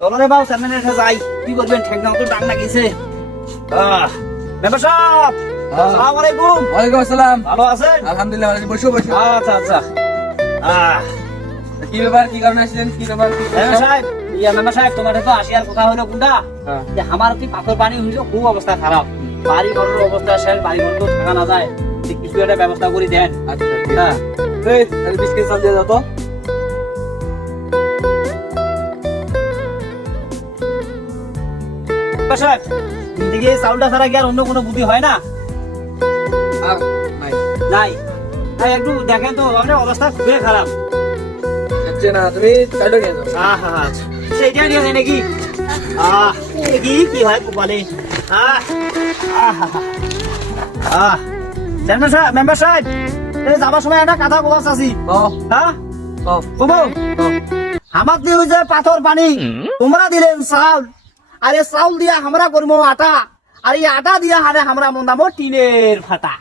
চলো রে বাবু সামনে এসে যাই, কি করবেন ঠেকনাও তো ডাক লাগিয়েছে। মেম্বার সাহেব আসসালামু আলাইকুম। ওয়ালাইকুম আসসালাম। ভালো আছেন? আলহামদুলিল্লাহ ভালো আছি। বসো বসো। আচ্ছা আচ্ছা। কি ব্যাপার, কি কারণে আসলেন, কি ব্যাপার? মেম্বার সাহেব তোমার তো আসিয়ার কথা হলো কোনটা হ্যাঁ। যে আমার কি পাথর পানি হইলো, খুব অবস্থা খারাপ, বাড়ি ঘরের অবস্থা শেষ, বাড়ি ঘর তো থাকা না যায়, কিছু একটা ব্যবস্থা করে দেন। আচ্ছা ঠিক হ্যাঁ আছে। এই তাহলে বিস্কিট চাল দিয়ে দাও তো। মেম্বার সাহেব এদিকে এই চাউলটা ছাড়া কি আর অন্য কোনো বুদ্ধি হয় না? আর নাই নাই। তাই একটু দেখেন তো, আমাদের অবস্থা খুবই খারাপ। হচ্ছে না, তুমি চালটা নিয়ে যাও। সেইটা নিয়ে যায় নাকি? কি কি হয় কপালে। মেম্বার সাহেব এই যাবার সময় একটা কথা কবার চাচ্ছি। ও হ্যাঁ ও কব আমার দিয়ে ওই যে পাথর পানি, তোমরা দিলেন চাউল, আর এই চাউল দিয়া আমরা করবো আটা, আর এই আটা দিয়া হারে আমরা মন্দামো টিনের ফাটা।